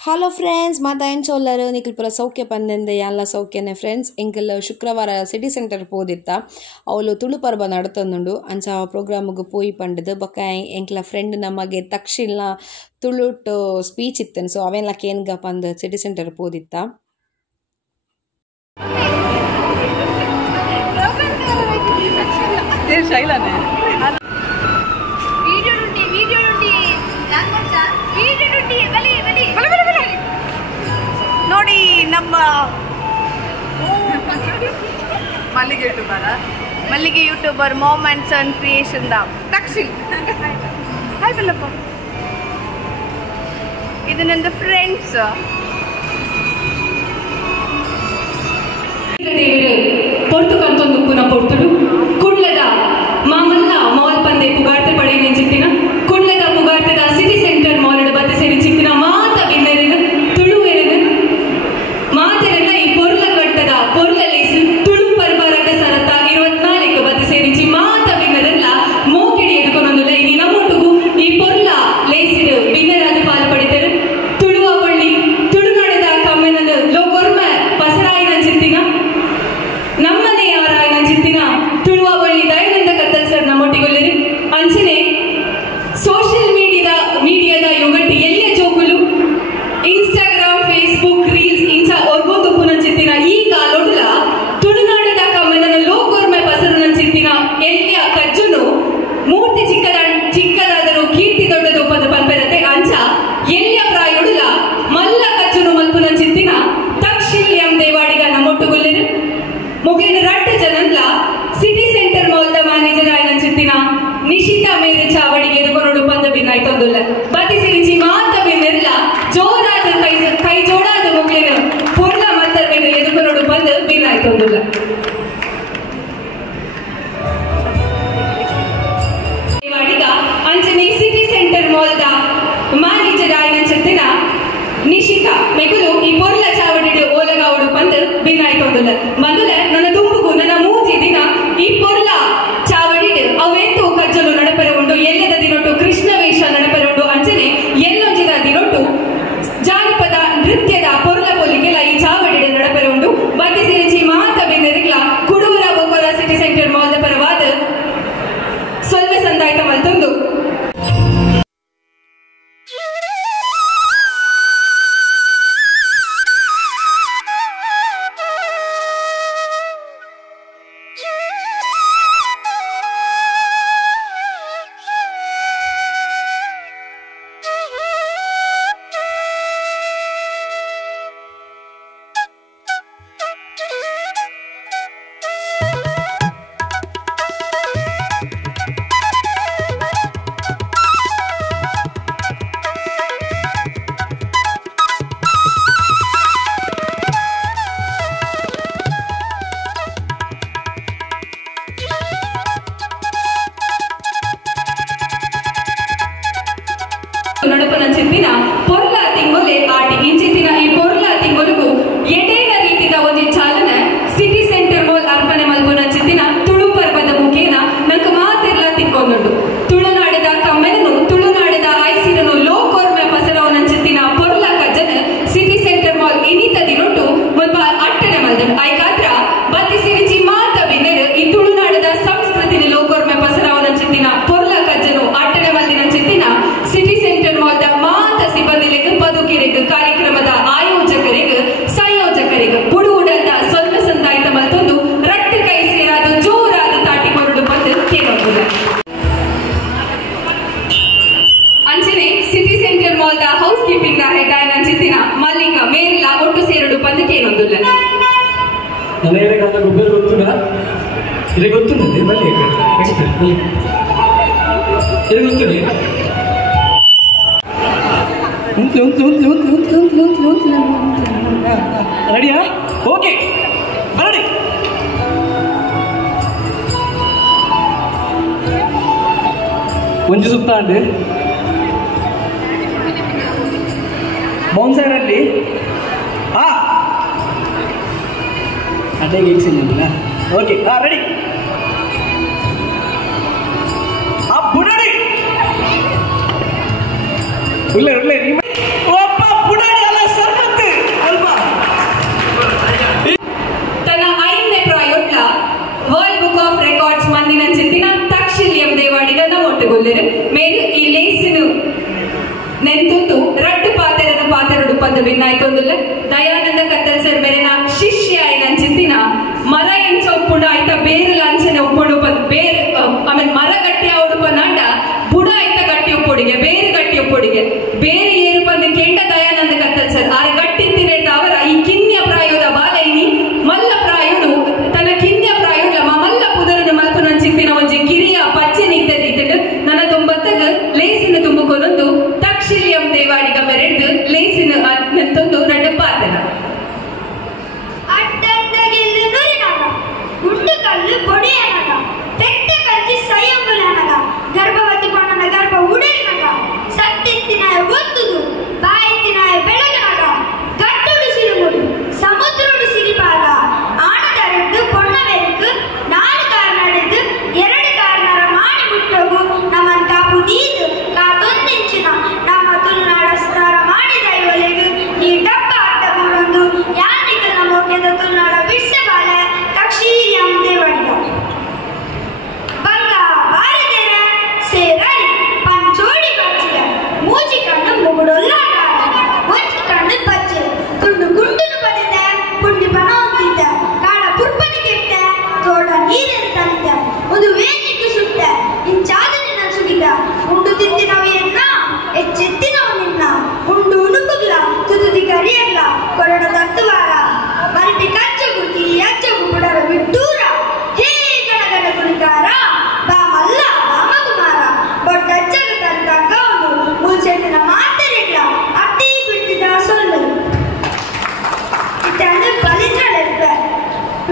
hello friends ಮಾತಾಯನ್ ಚೋಲ್ಲರು Nikhil ಪುರ ಸೌಖ್ಯ ಪಂದೆಂದೆ ಎಲ್ಲ ಸೌಖ್ಯನೇ ಫ್ರೆಂಡ್ಸ್ ಎಂಕಲ್ ಶುಕ್ರವಾರ ಸಿಟಿ ಸೆಂಟರ್ ಪೋದಿತ್ತ ಅವಳು ತುಳು ಪರ್ಬ ನಡತೊಂದುಂಡು ಅಂಚ ಆ ಪ್ರೋಗ್ರಾಮ್ಗೆ ಪೋಯಿ ಪಂಡದು ಬೊಕ್ಕ ಎಂಕ್ಲ ಫ್ರೆಂಡ್ ನಮಗೆ ತಕ್ಷಿಲ್ನ ತುಳುಟ್ಟು ಸ್ಪೀಚ್ ಇತ್ತನು ಸೊ ಅವೆಲ್ಲ ಕೇನ್ಗ ಪಂದ್ ಸಿಟಿ ಸೆಂಟರ್ ಪೋದಿತ್ತ ನೋಡಿ ನಮ್ಮ ಮಲ್ಲಿಗೆ YouTuber mom and son creation ದ ತಕ್ಷಿಲ್ ಹಾಯ್ ಬಲ್ಲಪ್ಪ ಇದು ನನ್ನ ಫ್ರೆಂಡ್ಸ್ ಪೊರ್ತು ಕಂತೊಂದು ಪುನಃ ಪೊರ್ತುಡು ಕುಡ್ಲದ ಮಾಮಲ್ಲ ಮಾಲ್ ಪಂದೆ ಪುಗಾರ್ತೆ ಪಡೆಯ ಚಿತ್ತಿನ ಕುಡ್ಲದ ಪುಗಾರ್ತೆದ ಸಿಟಿ ಸೆಂಟರ್ ಮಾಲ್ ಬತ್ತೆ ಸೇರಿ ಚಿತ್ತಿನ ಮಾತ ಬಿನ್ನರಿನ ತುಳುವೆರಿನ ಮಾತೆರೆಲ್ಲ ಈ ಪೊರ್ಲ ಕಟ್ಟದ ಪೊರ್ಲ ಲೇಸು ತುಳು ಪರ್ಬಾರಕ ಸರತ 24 ಬತ್ತೆ ಸೇರಿಸಿ ಮಾತ ಬಿನ್ನರೆಲ್ಲ ಮೋಕಿಡಿ ಎದುಕೊಂಡೊಂದು ಲೈನಿ ನಮ್ಮೊಟ್ಟಿಗೂ ಈ ಪೊರ್ಲ ಲೇಸಿರು ಬಿನ್ನರಾದ ಪಾಲು ಪಡಿತರು ತುಳುವ ಪಳ್ಳಿ ತುಳುನಾಡದ ಕಮ್ಮೆನನ್ನು ಲೋಕೊರ್ಮ ಪಸರಾಯಿನ ಚಿತ್ತಿನ ನಮ್ಮನೆ ಅವರಾಯಿನ ಚಿತ್ತಿನ ತುಳುವ ಬಳ್ಳಿ ದಯಾನಂದ ಕತ್ತಲ್ ಸರ್ ನಮ್ಮೊಟ್ಟಿಗೊಲ್ಲರು ಅಂಚನೆ ಸೋಷಿಯಲ್ ಮೀಡಿಯಾದ ಯುಗಟ್ಟಿ ಎಲ್ಲ ಜೋಗುಲು ಇನ್ಸ್ಟಾಗ್ರಾಮ್ ಫೇಸ್ಬುಕ್ ರೀಲ್ಸ್ ಇಂಚ ಒರ್ಗೋದು ಪುನಃ ಚಿತ್ತಿನ ಈ ಕಾಲೊಡ್ಲ ತುಳುನಾಡದ ಕಮ್ಮನ ಲೋಕೋರ್ಮೆ ಪಸರನ ಚಿತ್ತಿನ ಎಲ್ಲಿಯ ಕಜ್ಜುನು ಮೂರ್ತಿ ಚಿಕ್ಕದಾದರೂ ಕೀರ್ತಿ ದೊಡ್ಡದು ಪದ ಪಂಪೆರತೆ ಅಂಚ ಎಲ್ಲಿಯ ಪ್ರಾಯೊಡ್ಲ ಮಲ್ಲ ಕಜ್ಜುನು ಮಲ್ಪುನ ಚಿತ್ತಿನ ತಕ್ಷಿಲ್ಯಂ Devadiga ನಮ್ಮೊಟ್ಟುಗೊಲ್ಲರು ಮುಗಿನ ರಟ್ಟು ಜನನ್ಲ city centre ಮಾಲ್ದ manager ಆಯ್ನ ಚಿತ್ತಿನ Nishita ಮೇರೆ ಚಾವಡಿಗೆ ಎದುಕೊಂಡು ಬಂದ ಬಿನ್ನಾಯ್ತೊಂದುಲ್ಲ ಬತಿ ಸಿರಿಚಿ ಮಾತ ಬಿನ್ನೆಲ್ಲ ಜೋರಾದ ಕೈ ಜೋಡಾದ ಮುಗ್ಲಿನ ಪೊರ್ಲ ಮತ್ತರ್ ಮೇಲೆ ಎದುಕೊಂಡು ಬಂದು ಬಿನ್ನಾಯ್ತೊಂದುಲ್ಲ ದೇವಾಡಿಗ ಅಂಚನೆ ಸಿಟಿ ಸೆಂಟರ್ ಮಾಲ್ದ ಮ್ಯಾನೇಜರ್ ಆಯ್ನ ಚಿತ್ತಿನ ನಿಶಿತಾ ಮೆಗುಲು ಈ ಪೊರ್ಲ ಚಾವಡಿಡು ಓಲಗಾವಡು ಬಂದು ಬಿನ್ನಾಯ್ತೊಂದುಲ್ಲ ಮೊದಲ ನನ್ನ ತುಂಬುಗು ನನ್ನ ಮೂಜಿ ದಿನ ಈ ಪೊರ್ಲ ಚಾವಡಿಡು ಅವೆಂತು ಕಜ್ಜಲು ನಡಪರೆ ಉಂಡು ಎಲ್ಲದ ದಿನೊಟ್ಟು ಕೃಷ್ಣ ವೇಷ ನಡಪರೆ ಉಂಡು ಅಂಚನೆ ಎಲ್ಲೊಂಜಿದ ದಿನೊಟ್ಟು ಜಾನಪದ ನೃತ್ಯದ ಪೊರ್ಲ ಪೊಲಿಗೆಲ್ಲ ಈ ಚಾವಡಿಡು ನಡಪರೆ ಉಂಡು ಬತ್ತಿ ಸಿರಿಚಿ ಮಾತ ಬೆನ್ನೆರಿಗ್ಲ ಕುಡೂರ ಬೋಕೋಲ ಸಿಟಿ ಸೆಂಟರ್ ಮಾಲ್ದ ಪರವಾದ ಸ್ವಲ್ಪ ಸಂದಾಯ್ತ ಮಲ್ತೊಂದು ನಡಪನ ಚಿತ್ತಿನ ಪೊರ್ಲ ತಿಂಗೊಲೆ ಆಟಿ ಈ ಚಿತ್ತಿನ ಈ ಪೊರ್ಲ ತಿಂಗೊಲುಗು ಎಡೇನ ರೀತಿದ ಒಂದು ಚಾಲನೆ ಸಿಟಿ ಸೆಂಟರ್ ಮಾಲ್ ಅರ್ಪಣೆ ಮಲ್ಪುನ ಚಿತ್ತಿನ ತುಳು ಪರ್ಬದ ಮುಖೇನ ನಂಕ ಮಾತೆಲ್ಲ ತಿಕ್ಕೊಂಡುಂಡು ತುಳುನಾಡದ ಕಮ್ಮೆನನು ತುಳುನಾಡದ ಆಯ್ಸಿರನು ಲೋಕೋರ್ಮೆ ಪಸರವನ ಚಿತ್ತಿನ ಪೊರ್ಲ ಕಜ್ಜನ ಸಿಟಿ ಸೆಂಟರ್ ಮಾಲ್ ಇನಿತ ದಿನೊಟ್ಟು ಮುಲ್ಪ ಅಟ್ಟನೆ ಮಲ್ದನು ಆಯ್ಕಾದ್ರ ಬತ್ತಿ ಸಿರಿಚಿ ಮಾತ ಬಿನ್ನೆರು ಈ ತುಳುನಾಡದ ಸಂಸ್ಕೃತಿನ ಲೋಕೋರ್ಮೆ ಪಸರವನ ಚಿತ್ತಿನ ಪೊರ್ಲ ಕಜ್ಜನು ಅಟ್ಟನೆ ಮಲ್ದಿನ ಚಿತ್ತಿನ ಸಿಟಿ ಸೆಂಟರ್ ಮಾಲ್ದ ಮಾತ ಸಿಬ್ಬಂದಿಗಳಿಗೆ ಬದುಕಿರಿಗ ಕಾರ್ಯಕ್ರಮದ ಆಯೋಜಕರಿಗೆ ಸಂಯೋಜಕರಿಗೆ ಬುಡುವುಡಂತ ಸ್ವಲ್ಪ ಸಂದಾಯಿತ ಮತ್ತೊಂದು ರಟ್ಟು ಕೈ ಸೇರಾದ ಜೋರಾದ ತಾಟಿ ಕೊರಡು ಬಂದು ಕೇಳೋದಿಲ್ಲ ಅಂಚನೆ ಸಿಟಿ ಸೆಂಟರ್ ಮಾಲ್ದ ಹೌಸ್ ಕೀಪಿಂಗ್ ದ ಹೆಡ್ ಆಯ್ನ ಚಿತ್ತಿನ ಮಲ್ಲಿಕ ಮೇರಿಲ ಒಟ್ಟು ಸೇರಡು ಬಂದು ಕೇಳೋದಿಲ್ಲ ಗೊತ್ತುಂಟು ರೆಡಿಯಾ ಓಕೆ ರೆಡಿ ಒಂಜಿ ಸುತ್ತ ಅಂಡ್ ಬೌನ್ಸರಲ್ಲಿ ಅಡ್ಡೆಗೆ ಎಕ್ಸಿಲ್ಲ ಓಕೆ ರೆಡಿ ಬುಡಡಿ ಉಳ್ಳೆ ಒಪ್ಪ ಬುಡಡಿ ಅಲ್ಲ ಪಂದು ಭಿನ್ನಾಯ್ತೊಂದುಲ್ಲ ದಯಾನಂದ ಕತ್ತಲ್ ಸರ್ ಮೇರೆ ನಾ ಶಿಷ್ಯ ಆಯ್ನ ಚಿಂತಿನ ಮರ ಎಂಚ ಉಪ್ಪುಂಡು ಆಯ್ತ ಬೇರೆ ಲಾಂಛನ ಉಪ್ಪುಂಡು ಬೇರೆ ಆಮೇಲೆ ಮರ ಗಟ್ಟಿ ಅವಡು ಪನಾಂಡ ಬುಡ ಆಯ್ತ ಗಟ್ಟಿ ಉಪ್ಪುಡಿಗೆ ಬೇರೆ ಗಟ್ಟಿ ಉಪ್ಪುಡಿಗೆ ಬೇರೆ ಏರು ಬಂದು ಕೇಂಡ ದಯಾನಂದ ಕತ್ತಲ್ ಸರ್ ಆರ ಗಟ್ಟಿ ತಿರೇಟ ಅವರ ಈ ಕಿನ್ಯ ಪ್ರಾಯೋದ ಬಾಲೈನಿ ಮಲ್ಲ ಪ್ರಾಯೋಡು ತನ್ನ ಕಿನ್ಯ ಪ್ರಾಯೋಡ ಮಲ್ಲ ಪುದರನ್ನು ಮಲ್ತು ನನ್ನ ಚಿಂತಿನ ಒಂಜಿ ಕಿರಿಯ ಪಚ್ಚೆ ನಿಂತದಿತ್ತು ನನ್ನ ತುಂಬತ್ತಗ ಲೇಸಿನ ತುಂಬುಕೊನೊಂದು ತಕ್ಷಿಲ್ಯಂ ದೇವಾಡಿಗ ಮೆರೆದು ಲೇಸಿನ ತಂದು ರಡ್ಡು ಪಾತನ ಅಡ್ಡಂಡಗಿಲ್ಲು ನುರಿನಗ ಗುಂಡು ಕಲ್ಲು ಬೊಡಿಯನಗ ತೆಟ್ಟ ಕಚ್ಚಿ ಸೈಯಂಗುಲನಗ ಗರ್ಭವತಿ ಪಣ್ಣನ ಗರ್ಭ ಉಡೇನಗ ಸತ್ತಿತ್ತಿನಾಯ ಒತ್ತುದು ಬಾಯಿತ್ತಿನಾಯ ಬೆಳಗನಗ ಗಟ್ಟುಡು ಸಿರುಮುಡು ಸಮುದ್ರುಡು ಸಿರಿಪಾದ ಆಣದರದ್ದು ಪೊಣ್ಣವೆರುಕು ನಾಡು ಕಾರಣಡಿದ್ದು ಎರಡು ಕಾರಣರ ಮಾಡಿ ಬಿಟ್ಟೋಗು ನಮ್ಮನ್ ಕಾಪು ನೀದು ಕಾತೊಂದಿಂಚಿನ ನಮ್ಮ ತುಳುನಾಡ ಸ್ನಾರ ಮಾಡಿದ ಇವಳಿಗೂ ನೀ ಡಬ್ಬ ಅಡ್ಡ ಬೂರೊಂದು ಯಾನಿಕ ನಮೋಕೆದ ತುಳುನಾಡ ಬಿಡ್ಸೆ ಬಾಳೆ ತಕ್ಷೀಯಂ ದೇವಡಿಗ ಬಂಗ ಬಾರಿದೆರ ಸೇರೈ ಪಂಚೋಡಿ ಬಚ್ಚಿರ ಮೂಜಿ ಕಣ್ಣು ಮುಗುಡೊಲ್ಲ ಒಂಜಿ ಕಣ್ಣು ಬಚ್ಚೆ ತುಂಡು ಗುಂಡುನು ಬದಿದ ಪುಂಡಿ ಬನ ಹೊಂದಿದ್ದ ಕಾಳ ಪುರ್ಪನಿ ಕೆಟ್ಟ ತೋಡ ನೀರನ್ನು ತಂದ ಒಂದು ವೇಣಿಗೆ ಸುಟ್ಟ ಇಂಚಾದ ನಿನ್ನ ಸುಗಿದ ಉಂಡು ತಿಂದಿನವೆಯನ್ನ ಎಚ್ಚೆತ್ತಿನವು ನಿನ್ನ ಉಂಡು ಉಣುಕುಗ್ಲ ತುದುದಿ ಕರಿಯಲ್ಲ ಕೊರಡ ತತ್ತುವಾರ ಬಲ್ಟಿ ಕಚ್ಚ ಗುತ್ತಿ ಅಚ್ಚಗು ಪುಡರ ಬಿಟ್ಟೂರ ಹೇ ಗಣಗಣ ಗುಣಿಕಾರ ಬಾ ಮಲ್ಲ ರಾಮಕುಮಾರ ಬೊಡ್ಡಚ್ಚಗ ತನ್ನ ಗೌನು ಮುಲ್ಸೆಟ್ಟಿನ ಮಾತೆರೆಗ್ಲ ಅಟ್ಟಿ ಬಿಟ್ಟಿದ ಸೊಲ್ಲು ಇಟ್ಟಂದು ಬಲಿದ್ರಳೆಪ್ಪ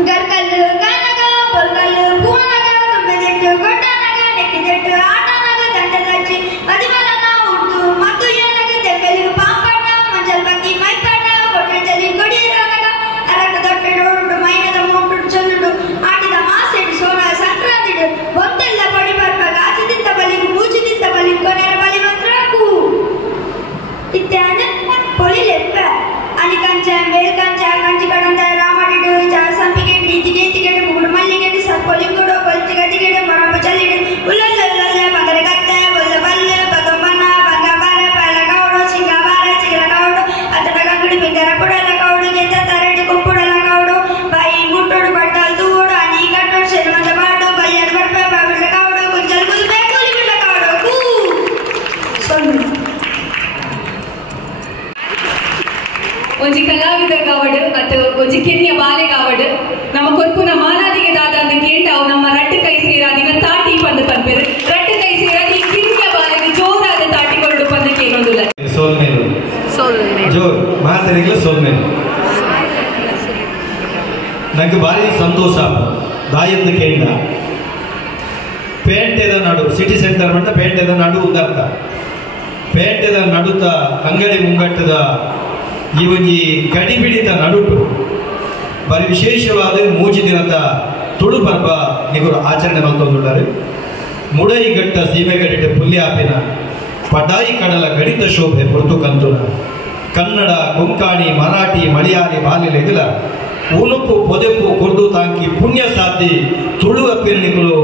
ಗರ್ಕಲ್ಲು ಕನಗ ಪೊಲ್ಕಲ್ಲು ಪೂನಗ ತುಂಬೆದೆಟ್ಟು ಗೊಡ್ಡನಗ ನೆಕ್ಕಿದೆಟ್ಟು ಆಟನಗ ದಂಡದಚ್ಚಿ ಮದಿಮಲನ ಉರ್ದು ಮತ್ತು ಏನಗ ತೆಂಬೆಲಿಗು ಪಾಂಪಣ್ಣ ಮಂಜಲ್ ಬಗ್ಗಿ ಮೈಪಣ್ಣ ಕೊಟ್ಟೆಜಲಿ ಕೊಡಿಯರನಗ ಅರಕ ದೊಡ್ಡ ನೋಡು ಮೈನದ ಮೂಟು ಚೊಲ್ಲುಡು ಆಟಿದ ಮಾಸೆಡು ಸೋನ ಸಂಕ್ರಾಂತಿಡು ಒಂದೆಲ್ಲ ಬಡಿ ಬರ್ಬ ಗಾಜದಿಂದ ಬಲಿಗು ಮೂಜಿದಿಂದ ಬಲಿಗು ಕೊನೆರ ಬಲಿ ಮಂತ್ರಕ್ಕೂ ಇತ್ಯಾನ ಪೊಳಿಲೆಪ್ಪ ಅನಿಕಂಚ ಮೇಲ್ಕಂಚ ಕಂಚಿ ಕಡಂದ ರಾಮಡಿಡು ಸಂಪಿಗೆ ನೀತಿಗೇತಿಗೆಡು ಮುಗುಡು ಮಲ್ಲಿಗೆಡು ಸರ್ಪೊಲಿಂಗುಡು ಕೊಲ್ತಿಗದಿಗೆಡು ಮರಂಬ ಚಲ್ಲಿಡು ಉಲ್ಲಲ್ಲ ಬಂಗರೆ ಕತ್ತೆ ಬೊಲ್ಲ ಬಲ್ಲೆ ಬದೊಮ್ಮನ ಬಂಗಬಾರ ಪಾಲಗೌಡು ಸಿಂಗಬಾರ ಚಿಗಲಗೌಡು ಅತಡ ಗಂಗುಡು ಪಿಂಗರ ಪುಡಲ ಗೌಡು ಗೆದ್ದ ತರಡಿ ಕುಪ್ಪುಡಲ ಗೌಡು ಬಾಯಿ ಮುಟ್ಟುಡು ಬಟ್ಟಲ್ ತೂಡು ಅನಿ ಕಟ್ಟೋಡು ಶೆಲ್ಮಂದ ಬಾಡು ಬಲ್ಯರ್ ಬಡ್ಪೆ ಬಾಬಿಳ ಗೌಡು ಗುಂಜಲ್ ಗುಲ್ಬೆ ಕೂಲಿಬಿಳ ಗೌಡು ಕೂ ಸೊಲ್ಲು ಒಂಜಿ ಕಲಾವಿದ ಗಾವಡು ಮತ್ತು ಒಂಜಿ ಕಿನ್ಯ ಬಾಲೆ ಗಾವಡು ನಮ್ಮ ಕೊರ್ಪುನ ಮಾನಾದಿಗೆ ದಾದ ಅಂದ ಕೇಂಟ ಅವು ನಮ್ಮ ರಟ್ಟು ಕೈ ಸೇರಾದಿನ ತಾಟಿ ಪಂದು ಪನ್ಪೆರು ರಟ್ಟು ಕೈ ಸೇರಾದಿ ಈ ಕಿನ್ಯ ಬಾಲೆಗೆ ಜೋರಾದ ತಾಟಿ ಕೊರಡು ಪಂದಕ್ಕೆ ಏನೊಂದುಲ್ಲ ಸೋಲ್ಮೇಲು ಜೋರ್ ಮಾತರಿಗಳ ಸೋಲ್ಮೇಲು ನಂಗೆ ಭಾರಿ ಸಂತೋಷ ದಾಯಂದು ಕೇಂಡ ಪೇಂಟೆದ ನಡು ಸಿಟಿ ಸೆಂಟರ್ ಮಟ್ಟ ಪೇಂಟೆದ ನಡು ಉದರ್ತ ಪೇಂಟೆದ ನಡುತ್ತ ಅಂಗಡಿ ಮುಂಗಟ್ಟದ ಈ ಒಂಜಿ ಗಡಿಬಿಡಿತ ನಡುಟು ಬರೀ ವಿಶೇಷವಾದ ಮೂಜಿ ದಿನದ ತುಳು ಪರ್ವ ನಿಗರು ಆಚರಣೆ ಮಲ್ತೊಂದುಳ್ಳಾರು ಮುಡೈಗಟ್ಟ ಸೀಮೆಗಡಿಟ ಪುಲ್ಯಾಪಿನ ಪಟಾಯಿ ಕಡಲ ಗಣಿತ ಶೋಭೆ ಪೊರ್ತು ಕಂತುನ ಕನ್ನಡ ಕೊಂಕಾಣಿ ಮರಾಠಿ ಮಲಯಾಳಿ ಬಾಲಿಲೆಗಲ ಉಣುಪು ಪೊದೆಪು ಕೊರ್ದು ತಾಂಕಿ ಪುಣ್ಯ ಸಾಧಿ ತುಳುವ ಪಿರಣಿಗಳು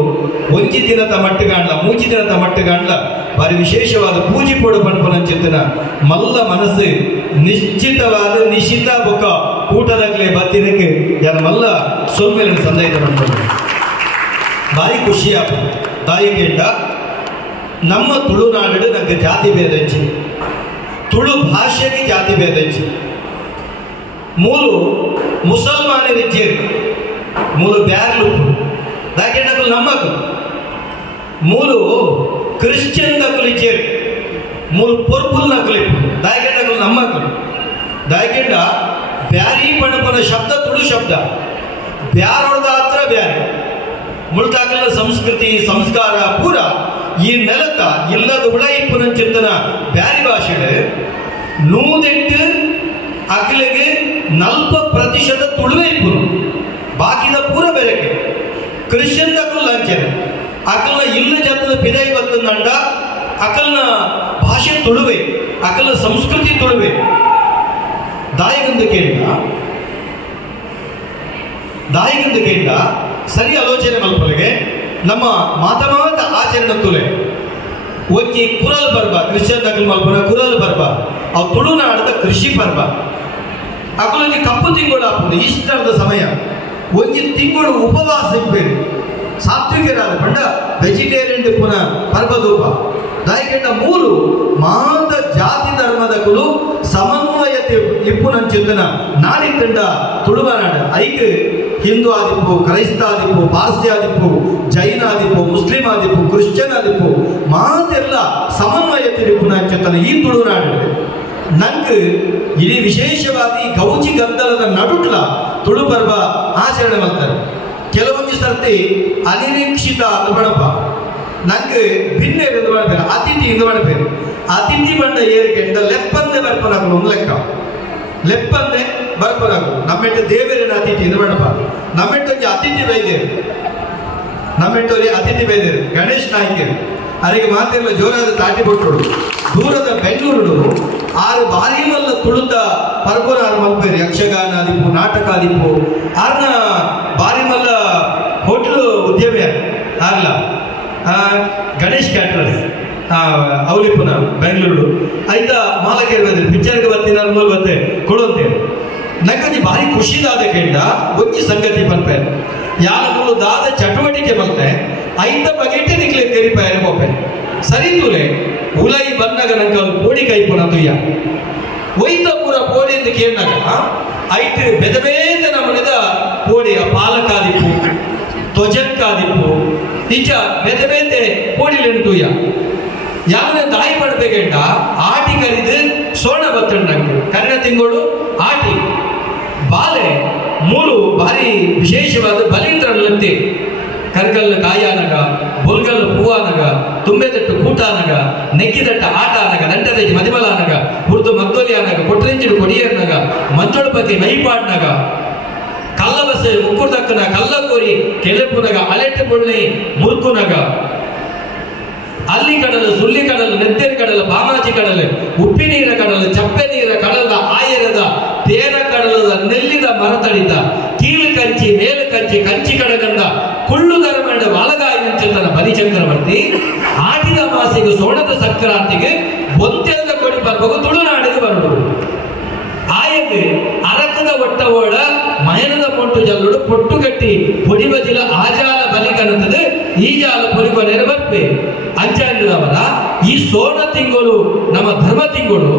ಒಂಜಿ ದಿನದ ಮಟ್ಟಗಾಂಡ್ಲ ಮೂಜಿ ದಿನದ ಮಟ್ಟಗಾಂಡ್ಲ ಬಾರಿ ವಿಶೇಷವಾದ ಪೂಜಿ ಪೋಡು ಪನ್ಪನ ಚಿಂತನ ಮಲ್ಲ ಮನಸ್ಸು ನಿಶ್ಚಿತವಾದ ನಿಶ್ಚಿತ ಬೊಕ್ಕ ಕೂಟದಾಗಲೇ ಬತ್ತಿನಕ್ಕೆ ಯಾರ ಮಲ್ಲ ಸೋಲ್ಮೇಲಿನ ಸಂದೇಹ ಮಾಡ್ಕೊಂಡು ಭಾರಿ ಖುಷಿಯಾಪ ತಾಯಿ ಕೇಂಡ ನಮ್ಮ ತುಳುನಾಡು ನಂಗೆ ಜಾತಿ ಭೇದ ಹೆಚ್ಚಿ ತುಳು ಭಾಷೆಗೆ ಜಾತಿ ಭೇದ ಹೆಚ್ಚಿ ಮೂಲು ಮುಸಲ್ಮಾನರಿಜ್ಜೇರು ಮೂಲು ಬ್ಯಾರ್ಲು ದಾಕೆಂಡಕಲು ನಮ್ಮಕು ಮೂಲು ಕ್ರಿಶ್ಚಿಯನ್ ದಕ್ಕಲು ಇಜ್ಜೇರು ಮೂಲು ಪೊರ್ಪುಲ್ ನಕಲು ದಾಕೆಂಡಕಲು ನಮ್ಮಕು ದಾಕೆಂಡ ಬ್ಯಾರಿ ಪಣಪನ ಶಬ್ದ ತುಳು ಶಬ್ದ ಬ್ಯಾರೊಳದ ಹತ್ರ ಬ್ಯಾರಿ ಮುಳ್ತಾಕಲ ಸಂಸ್ಕೃತಿ ಸಂಸ್ಕಾರ ಪೂರ ಈ ನೆಲತ ಇಲ್ಲದ ಉಳೈಪುನ ಚಿಂತನ ಬ್ಯಾರಿ ಭಾಷೆಡು ನೂದೆಟ್ಟು ಅಕಲಿಗೆ 40% ತುಳುವೆ ಇಪ್ಪುನು ಬಾಕಿದ ಪೂರ ಬೆರಕೆ ಕ್ರಿಶ್ಚಿಯನ್ ಅಕಲ್ ಲಂಚನೆ ಅಕಲ್ನ ಇಲ್ಲ ಜತ್ತದ ಪಿದೈ ಬತ್ತಂದಂಡ ಅಕಲ್ನ ಭಾಷೆ ತುಳುವೆ ಅಕಲ್ನ ಸಂಸ್ಕೃತಿ ತುಳುವೆ ದಾಯಗಂದು ಕೇಂದ್ರ ಸರಿ ಆಲೋಚನೆ ಮಲ್ಪಲಿಗೆ ನಮ್ಮ ಮಾತಮಾತ ಆಚರಣೆ ತುಲೆ ಒಂಜಿ ಕುರಲ್ ಪರ್ಬ ಕ್ರಿಶ್ಚಿಯನ್ ನಕಲ್ ಮಲ್ಪನ ಕುರಲ್ ಪರ್ಬ ಅವು ತುಳುನಾಡದ ಕೃಷಿ ಪರ್ಬ ಅಕಲೊಂಜಿ ಕಪ್ಪು ತಿಂಗಳು ಹಾಕುದು ಈಸ್ಟರ್ದ ಸಮಯ ಒಂಜಿ ತಿಂಗಳು ಉಪವಾಸ ಇಪ್ಪೇರು ಸಾತ್ವಿಕರಾದ ಪಂಡ ವೆಜಿಟೇರಿಯನ್ ಪುನಃ ಪರ್ಬದೂಪ ದಾಯಿಕೆಂಡ ಮೂಲು ಮಾತ ಜಾತಿ ಧರ್ಮದಕುಲು ಸಮನ್ವಯತೆ ಇಪ್ಪುನಂಚಿತ್ತನ ನಾಡಿತ್ತಂಡ ತುಳುವನಾಡ ಐಕ್ ಹಿಂದೂ ಆದಿಪ್ಪು ಕ್ರೈಸ್ತ ಆದಿಪ್ಪು ಪಾರ್ಸಿ ಆದಿಪ್ಪು ಜೈನ ಆದಿಪ್ಪು ಮುಸ್ಲಿಂ ಆದಿಪ್ಪು ಕ್ರಿಶ್ಚಿಯನ್ ಆದಿಪ್ಪು ಮಾತೆಲ್ಲ ಸಮನ್ವಯತೆ ಇಪ್ಪುನಂಚಿತ್ತನ ಈ ತುಳುನಾಡು ನಂಗೆ ಇಲ್ಲಿ ವಿಶೇಷವಾಗಿ ಗೌಜಿ ಗದ್ದಲದ ನಡುಟ್ಲ ತುಳು ಪರ್ವ ಆಚರಣೆ ಮಾಡ್ತಾರೆ ಕೆಲವೊಂದು ಸರ್ತಿ ಅನಿರೀಕ್ಷಿತ ಅನುಬಣಪ ನಂಗೆ ಭಿನ್ನ ಎಂದು ಮಾಡಬೇಕು ಅತಿಥಿ ಎಂದು ಮಾಡಬೇಕು ಅತಿಥಿ ಬಂಡ ಏರಿಕೆಂಡ ಲೆಪ್ಪಂದೆ ಬರ್ಪನಾಗಲು ಒಂದು ಲೆಕ್ಕ ಲೆಪ್ಪಂದೆ ಬರ್ಪನಾಗಲು ನಮ್ಮೆಟ್ಟು ದೇವರಿನ ಅತಿಥಿ ಎಂದು ಮಾಡಪ್ಪ ನಮ್ಮೆಟ್ಟೊಂದು ಅತಿಥಿ ಬೈದೇರು ನಮ್ಮೆಟ್ಟವ್ರಿಗೆ ಅತಿಥಿ ಬೈದೇರು ಗಣೇಶ್ ನಾಯ್ಕರು ಅವರಿಗೆ ಮಾತೆಲ್ಲ ಜೋರಾದ ತಾಟಿ ಕೊಟ್ಟರು ದೂರದ ಬೆಂಗಳೂರು 6 ಬಾರಿ ಮಲ್ಲ ತುಳುತ ಪರ್ಪನಾರು ಮಲ್ಪೇರು ಯಕ್ಷಗಾನ ಆದಿಪ್ಪು ನಾಟಕ ಆದಿಪ್ಪು ಆರ್ನ ಬಾರಿ ಮಲ್ಲ ಹೋಟೆಲ್ ಉದ್ಯಮಿ ಆಗ್ಲ ಗಣೇಶ್ ಕ್ಯಾಟ್ರರ್ಸ್ ಅವಲಿಪ್ಪುನ ಬೆಂಗಳೂರು ಐತ ಮಾಲಕೇರಿ ಬಂದ್ರೆ ಪಿಕ್ಚರ್ಗೆ ಬರ್ತೀನಿ ಮೂಲ ಬಂದೆ ಕೊಡುವಂತೆ ನಂಗೆ ಭಾರಿ ಖುಷಿದಾದ ಕೇಂದ್ರ ಒಂಜಿ ಸಂಗತಿ ಬಂಪೆ ಯಾರ ಮೂಲ ದಾದ ಚಟುವಟಿಕೆ ಬಂತೆ ಐತ ಬಗೆಟ್ಟೆ ನಿಕ್ಲೆ ತೆರಿಪಾಯರೆ ಹೋಪೆ ಸರಿ ತೂಲೆ ಉಲೈ ಬಂದಾಗ ನಂಗೆ ಅವ್ರು ಪೋಡಿ ಕೈಪುನ ತುಯ್ಯ ಒಯ್ತ ಪೂರ ಪೋಡಿ ಅಂತ ಕೇಳಿದಾಗ ಐಟ್ ಬೆದ ಬೇದ ನಮ್ಮನಿದ ಪೋಡಿಯ ಪಾಲಕಾದಿಪ್ಪು ಧ್ವಜಕ್ಕಾದಿಪ್ಪು ನಿಜ ಬೆದ ಬೇದೆ ಪೋಡಿಲೆಂಟು ತುಯ್ಯ ಯಾವನ ದಾಯಿ ಪಡ್ಬೇಕಂಡ ಆಟಿ ಕರಿದು ಸೋಣ ಬತ್ತಂಡಂಗೆ ಕನ್ನಡ ತಿಂಗಳು ಆಟಿ ಬಾಲೆ ಮೂಲು ಭಾರಿ ವಿಶೇಷವಾದ ಬಲೀಂದ್ರಲ್ಲಂತೆ ಕರ್ಗಲ್ಲು ಕಾಯಾನಗ ಬೊಲ್ಗಲ್ಲು ಪೂವಾನಗ ತುಂಬೆದಟ್ಟು ಕೂಟಾನಗ ನೆಕ್ಕಿದಟ್ಟ ಆಟ ಆನಗ ದಂಟದಜ್ಜಿ ಮದಿಮಲಾನಗ ಹುರ್ದು ಮಗ್ದೊಲಿಯಾನಗ ಕೊಟ್ರೆಂಜಿಡು ಕೊಡಿಯರ್ನಗ ಮಂಜೊಳಪತಿ ಮೈಪಾಡ್ನಗ ಕಲ್ಲಬಸೆ ಮುಕ್ಕುರ್ದಕ್ಕನ ಕಲ್ಲಕೋರಿ ಕೆಲೆಪುನಗ ಅಲೆಟ್ಟು ಬುಳ್ಳಿ ಮುರ್ಕುನಗ ಅಲ್ಲಿ ಕಡಲು ಸುಳ್ಳಿ ಕಡಲು ನೆತ್ತೇರಿ ಕಡಲು ಬಾಮಾಜಿ ಕಡಲು ಉಪ್ಪಿ ನೀರ ಕಡಲು ಚಪ್ಪೆ ನೀರ ಕಡಲ ಆಯರದ ತೇರ ಕಡಲದ ನೆಲ್ಲಿದ ಮರತಡಿತ ಕೀಳು ಕಂಚಿ ಮೇಲು ಕಂಚಿ ಕಂಚಿ ಕಡಗಂಡ ಕುಳ್ಳು ಧರ್ಮಂಡ ವಾಲಗಾಯಿ ನಿಂಚಿತನ ಬಲಿಚಕ್ರವರ್ತಿ ಆಟಿದ ಮಾಸಿಗೆ ಸೋಣದ ಸಂಕ್ರಾಂತಿಗೆ ಬೊಂತೆಲ್ದ ಕೊಡಿ ಬರ್ಬೇಕು ತುಳುನಾಡಿಗೆ ಬರಬಹುದು ಆಯಕ್ಕೆ ಅರಕದ ಒಟ್ಟವೋಡ ಮಯನದ ಮೊಂಟು ಜಲ್ಲುಡು ಪೊಟ್ಟುಗಟ್ಟಿ ಪೊಡಿ ಬಜಿಲ ಆಜಾಲ ಬಲಿಗನತದೆ ಈ ಜಾಲ ಪೊಲಿಗೊನೆರ ಬರ್ಪೆ ಅಂಚಾಂಡದವರ ಈ ಸೋಣ ತಿಂಗಳು ನಮ್ಮ ಧರ್ಮ ತಿಂಗಳು